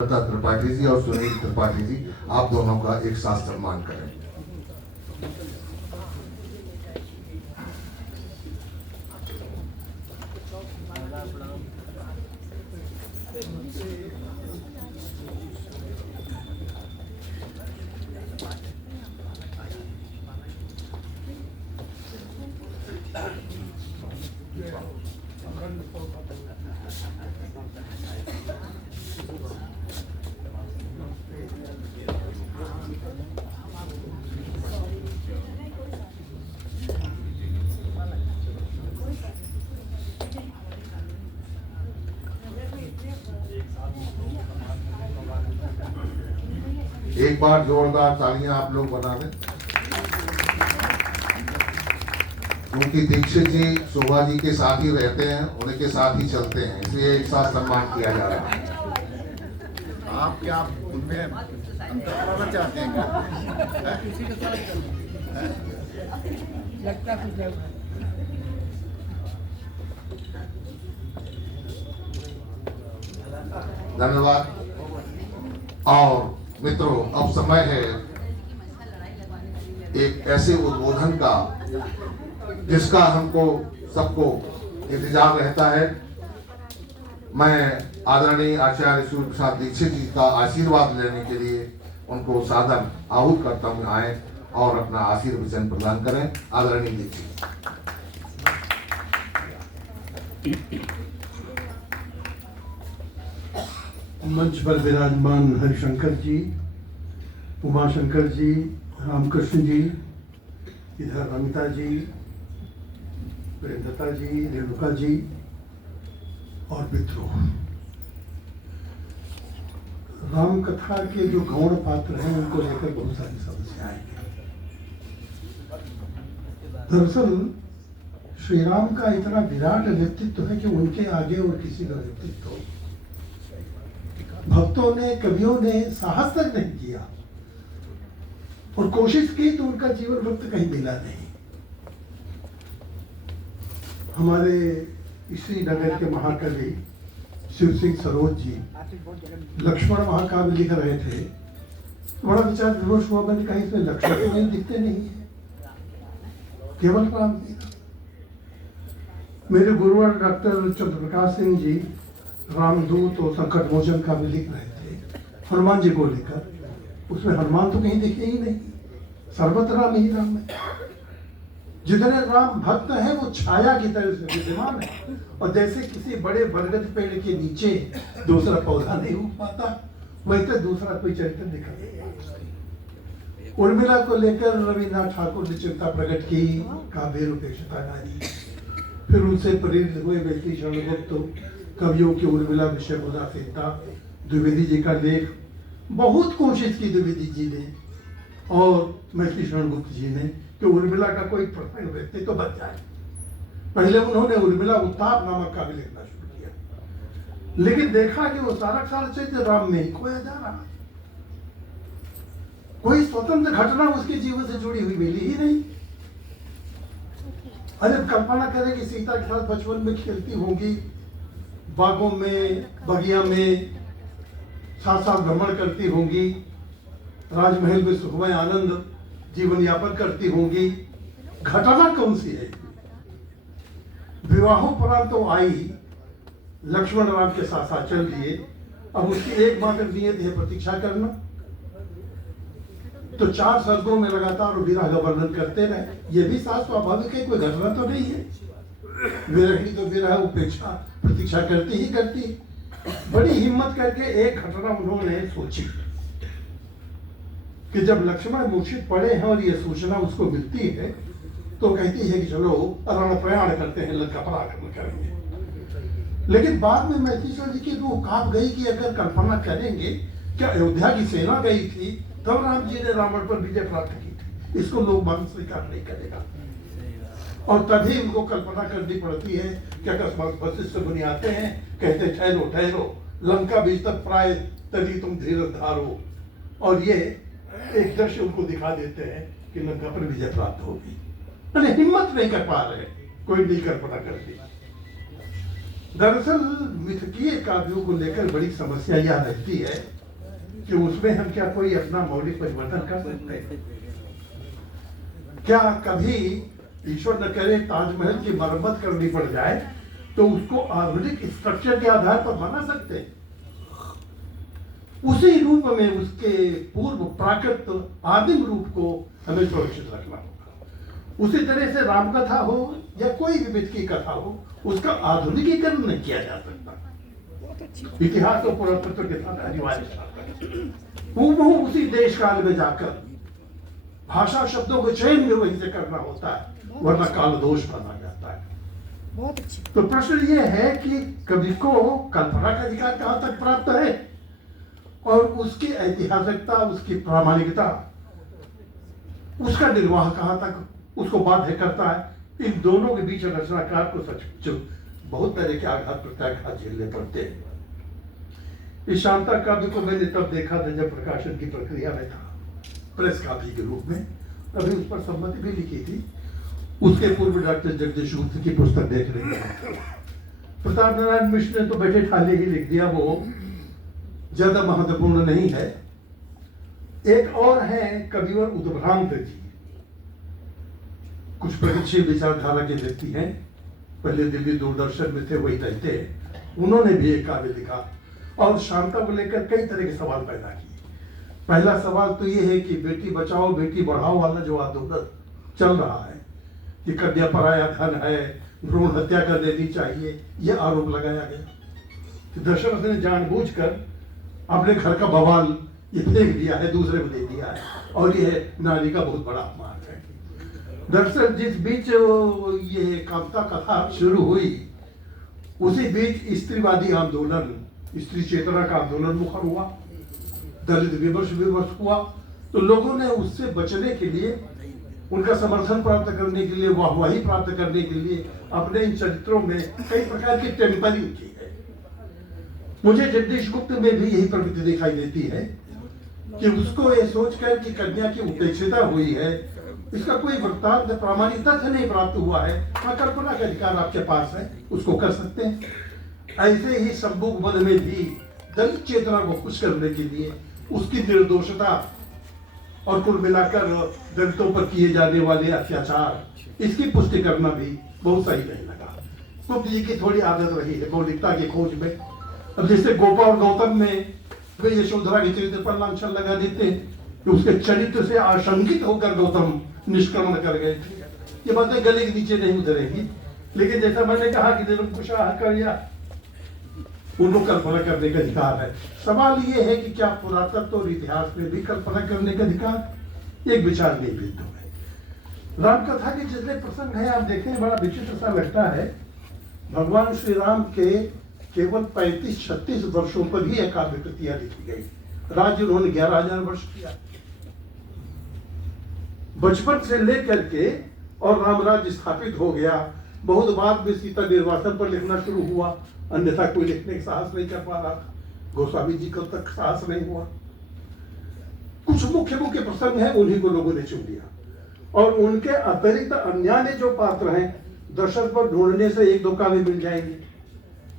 लता त्रिपाठी जी और सुनील त्रिपाठी जी, आप दोनों का एक साथ सम्मान करें। एक बार जोरदार तालियां आप लोग बना दें, क्योंकि दीक्षित जी शोभा जी के साथ ही रहते हैं, उनके साथ ही चलते हैं, इसलिए एक साथ सम्मान किया जा रहा है। आप क्या उनमें अंतर करना चाहते हैं क्या? धन्यवाद। और मित्रों, अब समय है एक ऐसे उद्बोधन का जिसका हमको सबको इंतजार रहता है। मैं आदरणीय आचार्य सूर्य प्रसाद दीक्षित जी का आशीर्वाद लेने के लिए उनको सादर आहूत करता हूँ, आए और अपना आशीर्वचन प्रदान करें। आदरणीय दीक्षित। मंच पर विराजमान हरिशंकर जी, उमाशंकर जी, रामकृष्ण जी, इधर अमिता जी, प्रेमदत्ता जी, रेणुका जी और मित्रों, राम कथा के जो गौण पात्र हैं उनको लेकर बहुत सारी समस्याएं हैं। दरअसल श्री राम का इतना विराट व्यक्तित्व है कि उनके आगे और किसी का व्यक्तित्व भक्तों ने, कवियों ने साहस तक नहीं किया और कोशिश की तो उनका जीवन वृत्त कहीं मिला नहीं। हमारे इसी नगर के महाकवि शिव सिंह सरोज जी लक्ष्मण महाकाव्य लिख रहे थे, बड़ा विचार विमर्श हुआ। मैंने कहा इसमें लक्ष्मण तो नहीं दिखते नहीं है, केवल राम जी। मेरे गुरुवर डॉक्टर चंद्रप्रकाश सिंह जी रामदूत और संकट मोचन का भी लिख रहे थे हनुमान जी को लेकर, उसमें हनुमान तो कहीं दिखे ही नहीं, सर्वत्र राम ही राम है। जितने राम भक्त हैं वो छाया की तरह से विद्यमान है, और जैसे किसी बड़े बरगद पेड़ के नीचे दूसरा पौधा नहीं उग पाता, वैसे दूसरा कोई चरित्र निकल नहीं। उर्मिला को लेकर रविन्द्रनाथ ठाकुर ने चिंता प्रकट की, काव्य रूपेक्षता नारी। फिर उनसे प्रेरित हुए व्यक्ति शरणगुप्त, कवियों की उर्मिला विषय उदासीनता, द्विवेदी जी का लेख। बहुत कोशिश की द्विवेदी जी ने और मैथिली शरणगुप्त जी ने कि उर्मिला का कोई प्रसंग व्यक्ति तो बच जाए। पहले उन्होंने उर्मिला उत्ताप नामक काव्य लिखना शुरू किया, लेकिन देखा कि वो सारा चैत्र राम में ही खोया जा रहा। कोई स्वतंत्र घटना उसके जीवन से जुड़ी हुई मिली ही नहीं। अरे कल्पना करें कि सीता के साथ बचपन में खेलती होंगी, बागों में, बगिया में साथ साथ भ्रमण करती होंगी, राजमहल में सुखमय आनंद जीवन यापन करती होंगी। घटना कौन सी है? विवाहोपरांत तो आई, लक्ष्मण राम के साथ साथ चल दिए। अब उसकी एकमात्र नियत है प्रतीक्षा करना, तो 4 सर्गों में लगातार विरह का वर्णन करते रहे। ये भी साथ स्वाभाविक है, कोई घटना तो नहीं है। विरहिणी तो विरह उपेक्षा प्रतीक्षा करती ही करती। बड़ी हिम्मत करके एक घटना उन्होंने सोची कि जब लक्ष्मण मूर्छित पड़े हैं और ये सूचना उसको मिलती है, तो कहती है कि चलो रण प्रयाण करते हैं, लंका पर आक्रमण करेंगे। लेकिन बाद में मैथिली जी की रूह कांप गई कि अगर कल्पना करेंगे क्या अयोध्या की सेना गई थी तब राम जी ने रावण पर विजय प्राप्त की थी, इसको लोग मन स्वीकार नहीं करेगा। और तभी उनको कल्पना करनी पड़ती है कि अकस्मात वशिष्ठ मुनि आते हैं, कहते ठहरो ठहरो, लंका बीज तक प्राय तभी तुम धीरज धारो, और ये एक दृश्य उनको दिखा देते हैं कि लंका पर विजय प्राप्त होगी। अरे हिम्मत नहीं कर पा रहे, कोई नहीं कल्पना करती। दरअसल मिथकीय काव्यों को लेकर बड़ी समस्या यह रहती है कि उसमें हम क्या कोई अपना मौलिक परिवर्तन कर सकते हैं? क्या कभी ईश्वर न करे ताजमहल की मरम्मत करनी पड़ जाए तो उसको आधुनिक स्ट्रक्चर के आधार पर बना सकते हैं? उसी रूप में उसके पूर्व प्राकृत आदिम रूप को हमें सुरक्षित रखना होगा। उसी तरह से राम कथा हो या कोई भी मिथ की कथा हो, उसका आधुनिकीकरण नहीं किया जा सकता। इतिहास और पुरातत्व के साथ अनिवार्य हूबहू उसी देश काल में जाकर भाषा शब्दों को चयन भी वहीं से करना होता है, वरना काल दोष बना जाता है। बहुत अच्छी। तो प्रश्न ये है कि कवि को कल्पना का अधिकार कहां तक प्राप्त है और उसकी ऐतिहासिकता, उसकी प्रामाणिकता, उसका निर्वाह कहां तक उसको बाध्य करता है। इन दोनों के बीच रचनाकार को सचमुच बहुत तरह के आघात प्रत्याघात झेलने पड़ते हैं। इस शांता काव्य को मैंने तब देखा था जब प्रकाशन की प्रक्रिया में था, प्रेस काव्य के रूप में। अभी उस पर सम्मति भी लिखी थी। उसके पूर्व डॉक्टर जगदीश गुप्त की पुस्तक देख रही है। प्रताप नारायण मिश्र ने तो बैठे ठाले ही लिख दिया, वो ज्यादा महत्वपूर्ण नहीं है। एक और है कविवर उद्भ्रांत जी, कुछ प्रगतिशील विचारधारा के व्यक्ति हैं, पहले दिल्ली दूरदर्शन में थे, वही रहते हैं। उन्होंने भी एक काव्य लिखा और शांता को लेकर कई तरह के सवाल पैदा किए। पहला सवाल तो ये है कि बेटी बचाओ बेटी बढ़ाओ वाला जो आंदोलन चल रहा है कि कन्या पराया धन है, भ्रूण हत्या कर देनी चाहिए, यह आरोप लगाया गया कि दशरथ ने जानबूझकर अपने घर का बवाल ये फेंक दिया है, दूसरे को दे दिया है और यह नारी का बहुत बड़ा अपमान है। दरअसल जिस बीच ये कामता कथा शुरू हुई, उसी बीच स्त्रीवादी आंदोलन, स्त्री चेतना का आंदोलन मुखर हुआ, दलित विमर्श हुआ। तो लोगों ने उससे बचने के लिए, उनका समर्थन प्राप्त करने के लिए, वाहवाही प्राप्त करने के लिए अपने इन चरित्रों में कई प्रकार की टेम्परिंग की है। मुझे जगदीश गुप्त में भी यही प्रवृत्ति दिखाई देती है कि उसको ये सोचकर कि कन्या की उपेक्षिता हुई है, इसका कोई वृत्तांत प्रामाणिक तथ्य नहीं प्राप्त हुआ है, हाँ कल्पना का अधिकार आपके पास है, उसको कर सकते हैं। ऐसे ही संभोग वध में भी दलित चेतना को खुश करने के लिए उसकी निर्दोषता और कुल मिलाकर दलितों पर किए जाने वाले अत्याचार, इसकी पुष्टि करना भी बहुत सही नहीं लगा। गुप्त जी की थोड़ी आदत रही है मौलिकता की खोज में। अब जैसे गोपा और गौतम में वे यशोधरा के चरित्र पर लांछन लगा देते हैं कि उसके चरित्र से आशंकित होकर गौतम निष्क्रमण कर गए थे। ये बातें गले के नीचे नहीं उतरेगी, लेकिन जैसा मैंने कहा कि निरंकुशा कर उनको कल्पना करने का अधिकार है। सवाल ये है कि क्या पुरातत्व और इतिहास में भी कल्पना करने का अधिकार? एक विचार नहीं बिंदु है। रामकथा के जितने प्रसंग हैं आप देखें, बड़ा विचित्र सा लगता है। भगवान श्री राम के केवल 35-36 वर्षों पर ही काव्य कृतियां लिखी गई। राज्य उन्होंने 11,000 वर्ष किया। बचपन से लेकर के और राम राज्य स्थापित हो गया। बहुत बाद में सीता निर्वासन पर लिखना शुरू हुआ, अन्यथा कोई लिखने का साहस नहीं कर पा रहा था। गोस्वामी जी को तक साहस नहीं हुआ। कुछ मुख्य मुख्य प्रसंग हैं, उन्हीं को लोगों ने चुन लिया और उनके अतिरिक्त अन्य जो पात्र हैं, दशरथ पर ढूंढने से 1-2 काव्य मिल जाएंगे।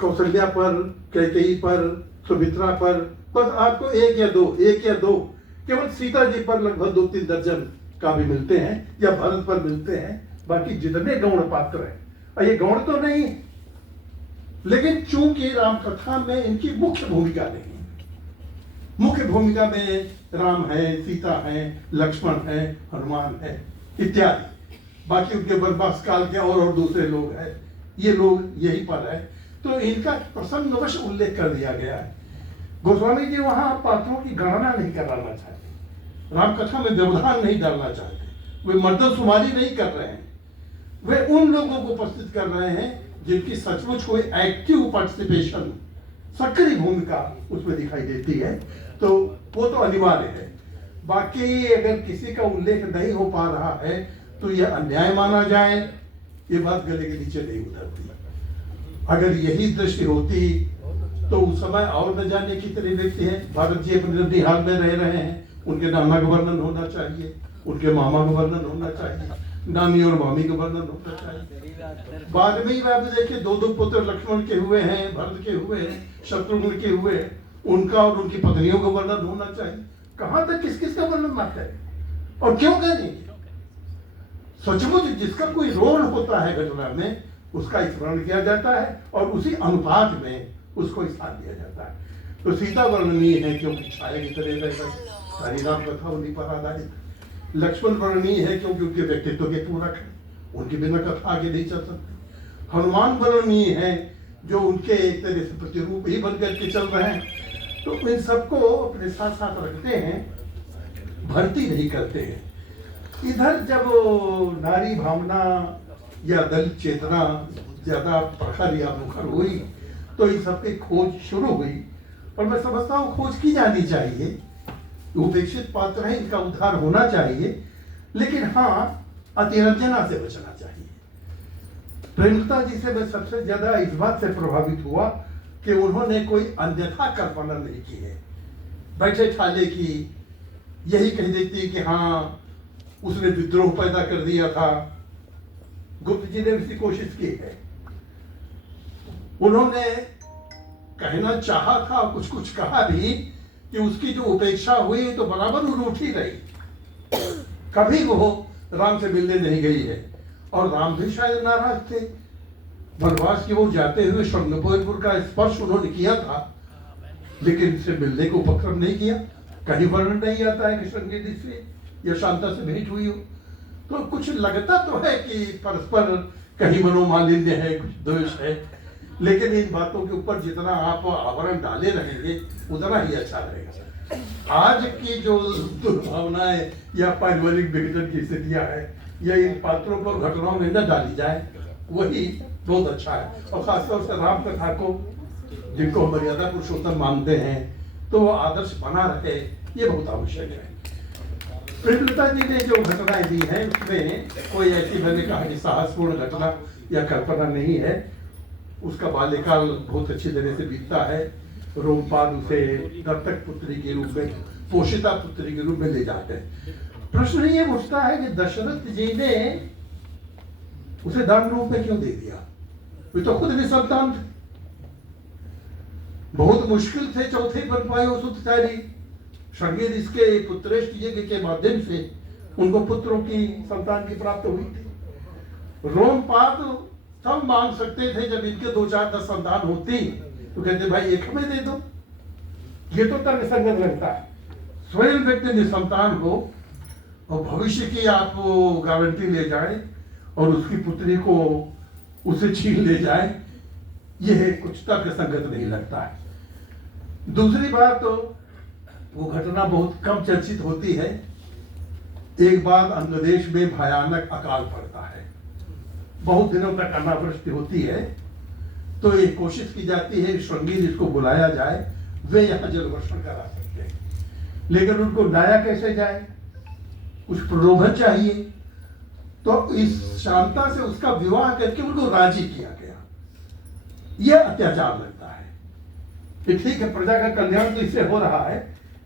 कौशल्या पर, कैकेयी पर, सुमित्रा पर, बस आपको 1 या 2 केवल सीता जी पर लगभग 2-3 दर्जन काव्य मिलते हैं या भरत पर मिलते हैं। बाकी जितने गौण पात्र हैं, ये गौण तो नहीं, लेकिन चूंकि रामकथा में इनकी मुख्य भूमिका नहीं, मुख्य भूमिका में राम है, सीता है, लक्ष्मण है, हनुमान है इत्यादि। बाकी उनके वनवास काल के और दूसरे लोग हैं, ये लोग यही पर है, तो इनका प्रसंगवश उल्लेख कर दिया गया है। गोस्वामी जी वहां पात्रों की गणना नहीं कराना चाहते, रामकथा में व्यवधान नहीं डालना चाहते, वे मर्दशुमारी नहीं कर रहे हैं। वे उन लोगों को उपस्थित कर रहे हैं जिनकी सचमुच कोई एक्टिव पार्टिसिपेशन, सक्रिय भूमिका उसमें दिखाई देती है, तो वो तो अनिवार्य है। बाकी अगर किसी का उल्लेख नहीं हो पा रहा है तो यह अन्याय माना जाए, ये बात गले के नीचे नहीं उतरती। अगर यही दृष्टि होती तो उस समय और न जाने कितने व्यक्ति हैं। भारत जी अपने निहाल में रह रहे हैं, उनके नाना का वर्णन होना चाहिए, उनके मामा का वर्णन होना चाहिए, नानी और मामी का वर्णन होना चाहिए। बाद में ही आप देखिए दो दो पुत्र लक्ष्मण के हुए हैं, भरत के हुए हैं, शत्रुघ्न के हुए हैं, उनका और उनकी पत्नियों का वर्णन होना चाहिए। कहाँ तक किस किस का वर्णन आता है और क्यों करेंगे? सचमुच जिसका कोई रोल होता है घटना में उसका स्मरण किया जाता है और उसी अनुपात में उसको स्थान दिया जाता है। तो सीता वर्णनीय है क्योंकि छाया की तरह रहकर सारी राम कथा उन्हीं पर आधारित। लक्ष्मण वर्णनीय है क्योंकि उनके व्यक्तित्व के पूरक है, उनके बिना कथा आगे नहीं चल सकती। हनुमान वर्णनीय है जो उनके एक तरह से प्रतिरूप ही बन करके चल रहे हैं। तो इन सबको अपने साथ साथ रखते हैं, भर्ती नहीं करते हैं। इधर जब नारी भावना या दलित चेतना ज्यादा प्रखर या मुखर हुई तो इन सबकी खोज शुरू हुई और मैं समझता हूँ खोज की जानी चाहिए। उपेक्षित पात्र है, इनका उद्धार होना चाहिए, लेकिन हाँ अतिरंजना से बचना चाहिए। प्रेमलता जी से मैं सबसे ज्यादा इस बात से प्रभावित हुआ कि उन्होंने कोई अन्यथा कल्पना नहीं की है। बैठे ठाले की यही कह देती कि हाँ उसने विद्रोह पैदा कर दिया था। गुप्त जी ने इसकी कोशिश की है, उन्होंने कहना चाहा था, कुछ कुछ कहा भी कि उसकी जो उपेक्षा हुई तो बराबर वो रूठी रही, कभी वो राम से मिलने नहीं गई है। और राम भी शायद नाराज थे। वनवास की ओर जाते हुए श्रृंगपुर का स्पर्श उन्होंने किया था, लेकिन इससे मिलने को उपक्रम नहीं किया। कहीं वर्णन नहीं आता है कि श्रृंगेरी से या शांता से भेंट हुई हो। तो कुछ लगता तो है कि परस्पर कहीं मनोमालिन्य है, कुछ दोष है, लेकिन इन बातों के ऊपर जितना आप आवरण डाले रहेंगे उतना ही अच्छा रहेगा। आज की जो दुर्भावनाएं या पारिवारिक विघटन की स्थितियां हैं या इन पात्रों को घटनाओं में न डाली जाए वही बहुत अच्छा है। और खासतौर से राम कथा को जिनको मर्यादा पुरुषोत्तम मानते हैं तो वो आदर्श बना रहे, ये बहुत आवश्यक है। प्रेमलता जी ने जो घटनाएं दी हैं उसमें कोई ऐसी मैंने कहा कि साहसपूर्ण घटना या कल्पना नहीं है। उसका बाल्यकाल बहुत अच्छी तरह से बीतता है। रोमपाद उसे दत्तक पुत्री के रूप में, पोषिता पुत्री के रूप में ले जाते हैं। प्रश्न ये उठता है कि दशरथ जी ने उसे दान रूप में क्यों दे दिया? वे तो खुद निसंतान थे, बहुत मुश्किल थे चौथे बन पाए वो सुतचारी। श्रृंगेर इसके पुत्रेष्ठ यज्ञ के माध्यम से उनको पुत्रों की संतान की प्राप्त हुई थी। रोमपाद तब मांग सकते थे जब इनके 2-4-10 संतान होती तो कहते भाई एक हमें दे दो। ये तो तर्कसंगत लगता है। स्वयं व्यक्ति निसंतान हो और भविष्य की आप गारंटी ले जाए और उसकी पुत्री को उसे छीन ले जाए, यह कुछ तर्कसंगत नहीं लगता है। दूसरी बात तो वो घटना बहुत कम चर्चित होती है। एक बार अंगदेश में भयानक अकाल पड़ता है, बहुत दिनों तक अनावृष्टि होती है। तो एक कोशिश की जाती है श्रृंगेरी इसको बुलाया जाए, वे यहाँ जल वर्षण करा सकते हैं, लेकिन उनको लाया कैसे जाए? कुछ प्रलोभन चाहिए। तो इस शांता से उसका विवाह करके उनको राजी किया गया। यह अत्याचार लगता है कि ठीक है प्रजा का कल्याण तो इससे हो रहा है,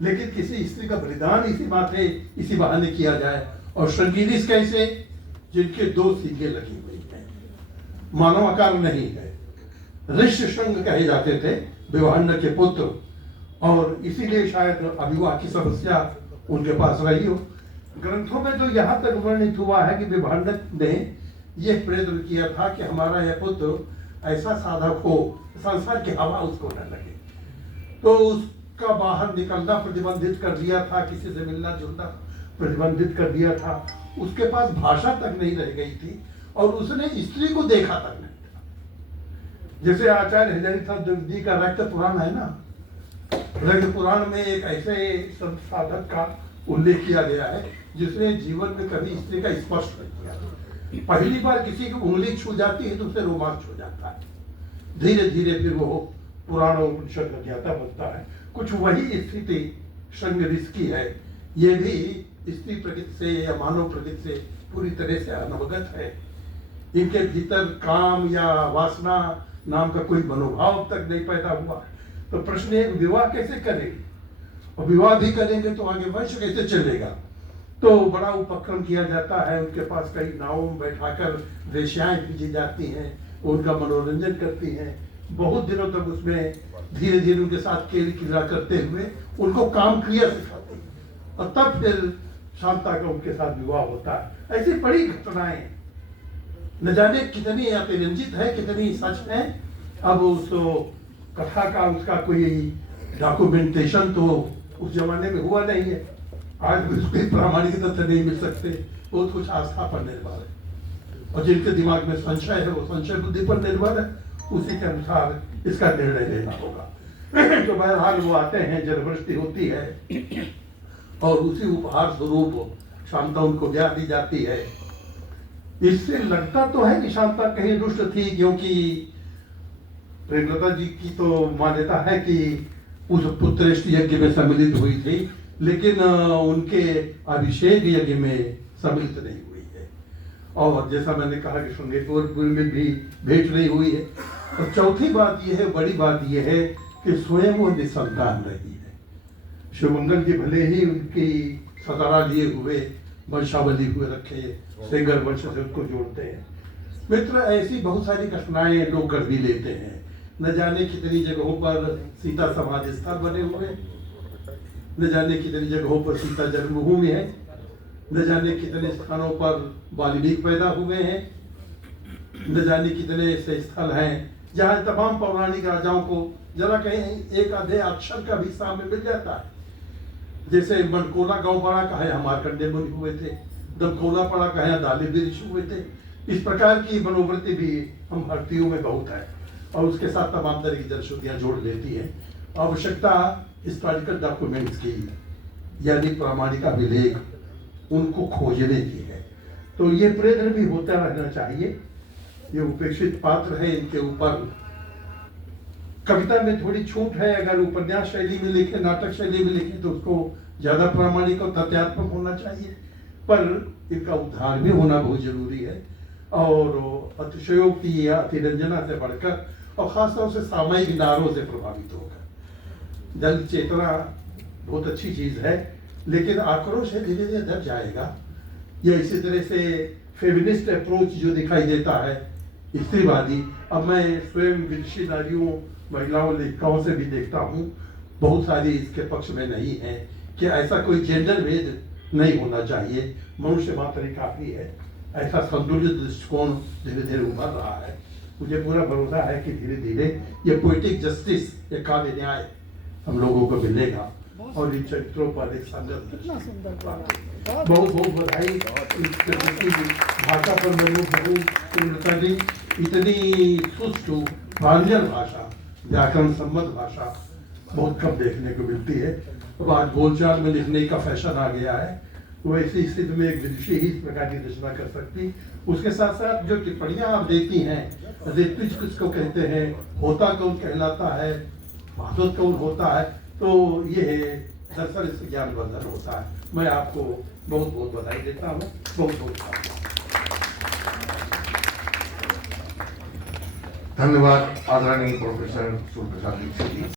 लेकिन किसी स्त्री का बलिदान इसी माथे इसी बहाने किया जाए। और श्रृंगेरी कैसे, जिनके 2 सींगें लगी हुई हैं, मानव आकार नहीं है। ऋष्य शृंग कहे जाते थे, विवाहन के पुत्र, और इसीलिए शायद अविवाह की समस्या उनके पास रही हो। ग्रंथों में तो यहाँ तक वर्णित हुआ है कि विवाहन ने यह प्रयत्न किया था कि हमारा यह पुत्र ऐसा साधक हो संसार की हवा उसको न लगे, तो उसका बाहर निकलना प्रतिबंधित कर दिया था, किसी से मिलना जुलना प्रतिबंधित कर दिया था। उसके पास भाषा तक नहीं रह गई थी और उसने स्त्री को देखा तक नहीं था। जैसे आचार्य हरिहर जी का रक्त पुराण है ना, रक्त पुराण में एक ऐसे संत साधक का उल्लेख किया गया है जिसने जीवन में कभी स्त्री का स्पर्श नहीं किया। पहली बार किसी की उंगली छू जाती है तो उसे रोमांच हो जाता है, धीरे धीरे फिर वो पुराण और उपनिषद का ज्ञाता बनता है। कुछ वही स्थिति श्रृंगेरी की है। ये भी स्त्री प्रकृति से या मानव प्रकृति से पूरी तरह से अनवगत है। इनके भीतर काम या वासना नाम का कोई मनोभाव तक नहीं पैदा हुआ। तो प्रश्न है विवाह कैसे करेंगे, और विवाह भी करेंगे तो आगे वंश कैसे चलेगा? तो बड़ा उपक्रम किया जाता है, उनके पास कई नावों में बैठाकर वेश्याएं भेजी जाती हैं, उनका मनोरंजन करती हैं। बहुत दिनों तक उसमें धीरे धीरे उनके साथ खेल खिला करते हुए उनको काम क्रिया सिखाती हैं और तब फिर शांता का उनके साथ विवाह होता है। ऐसी बड़ी घटनाएं न जाने कितनी अतिरंजित है, कितनी सच है। अब उस कथा का उसका कोई डॉक्यूमेंटेशन तो उस जमाने में हुआ नहीं है, आज भी उसके प्रामाणिक तथ्य नहीं मिल सकते। बहुत कुछ आस्था पर निर्भर है और जिनके दिमाग में संशय है वो संशय बुद्धि पर निर्भर है, उसी के अनुसार इसका निर्णय लेना होगा। तो बहरहाल वो आते हैं, जलवृष्टि होती है और उसी उपहार स्वरूप शांता उनको ब्याह दी जाती है। इससे लगता तो है कि शांता कहीं रुष्ट थी, क्योंकि प्रेमलता जी की तो मान्यता है कि उस पुत्रेष्ट यज्ञ में सम्मिलित हुई थी, लेकिन उनके अभिषेक यज्ञ में सम्मिलित नहीं हुई है। और जैसा मैंने कहा कि श्रृंगेरपुर में भी भेंट नहीं हुई है। और चौथी बात यह है, बड़ी बात यह है कि स्वयं वो निसंतान रही है। शिवमंगल जी भले ही उनकी सतारा लिए हुए वंशावली हुए रखे, सेंगर वंश से उसको जोड़ते हैं। मित्र, ऐसी बहुत सारी घटनाएं लोग कर भी लेते हैं। न जाने कितनी जगहों पर सीता समाधि स्थल बने हुए, न जाने कितनी जगहों पर सीता जन्मभूमि है, न जाने कितने स्थानों पर वाल्मीकि पैदा हुए हैं, न जाने कितने ऐसे स्थल हैं जहाँ तमाम पौराणिक राजाओं को जरा कहीं एक आधे अक्षर का भी सामने मिल जाता है। जैसे मनकोला गांव पड़ा कहा यहाँ मार्कंडेय मुनि हुए थे, दमकोला पड़ा कहा यहाँ दालिब ऋषि हुए थे। इस प्रकार की मनोवृत्ति भी हम भारतीयों में बहुत है और उसके साथ तमाम तरह की जनश्रुतियाँ जोड़ लेती है। आवश्यकता हिस्टोरिकल डॉक्यूमेंट्स की, यानी प्रामाणिक अभिलेख उनको खोजने की है। तो ये प्रयत्न भी होता रहना चाहिए। ये उपेक्षित पात्र है, इनके ऊपर कविता में थोड़ी छूट है। अगर उपन्यास शैली में लिखे, नाटक शैली में लिखे तो उसको ज्यादा प्रामाणिक और तथ्यात्मक होना चाहिए, पर इनका उद्धार भी होना बहुत जरूरी है। और अतिशयोक्ति या अतिरंजना से बढ़कर और खासतौर से सामयिक नारों से प्रभावित होकर। जन चेतना बहुत अच्छी चीज है, लेकिन आक्रोश है धीरे धीरे दब जाएगा। या इसी तरह से फेमिनिस्ट अप्रोच जो दिखाई देता है, स्त्रीवादी। अब मैं स्वयं विदेशी नारियों, महिलाओं, लेखिकाओं से भी देखता हूँ, बहुत सारी इसके पक्ष में नहीं है कि ऐसा कोई जेंडर भेद नहीं होना चाहिए, मनुष्य मात्र ही काफी है। ऐसा संतुलित दृष्टिकोण धीरे धीरे उभर रहा है। मुझे पूरा भरोसा है कि धीरे धीरे ये पोएटिक जस्टिस, ये काव्य न्याय हम लोगों को मिलेगा और इन चरित्रों पर एक संघर्ष। बहुत बहुत बधाई। भाषा पर प्रेमलता जी, इतनी सुष्ठु प्रांजल भाषा, व्याकरण सम्मत भाषा बहुत कम देखने को मिलती है। अब आज बोलचाल में लिखने का फैशन आ गया है, तो ऐसी स्थिति में एक विदुषी ही इस प्रकार की रचना कर सकती। उसके साथ साथ जो टिप्पणियां आप देती हैं, ऋत्विज किसको कहते हैं, होता कौन कहलाता है, भाषुत कौन होता है, तो ये दरअसल इससे ज्ञानवर्धन होता है। मैं आपको बहुत बहुत बधाई देता हूँ। बहुत बहुत धन्यवाद आदरणीय प्रोफेसर सूर्यप्रसाद दीक्षित जी।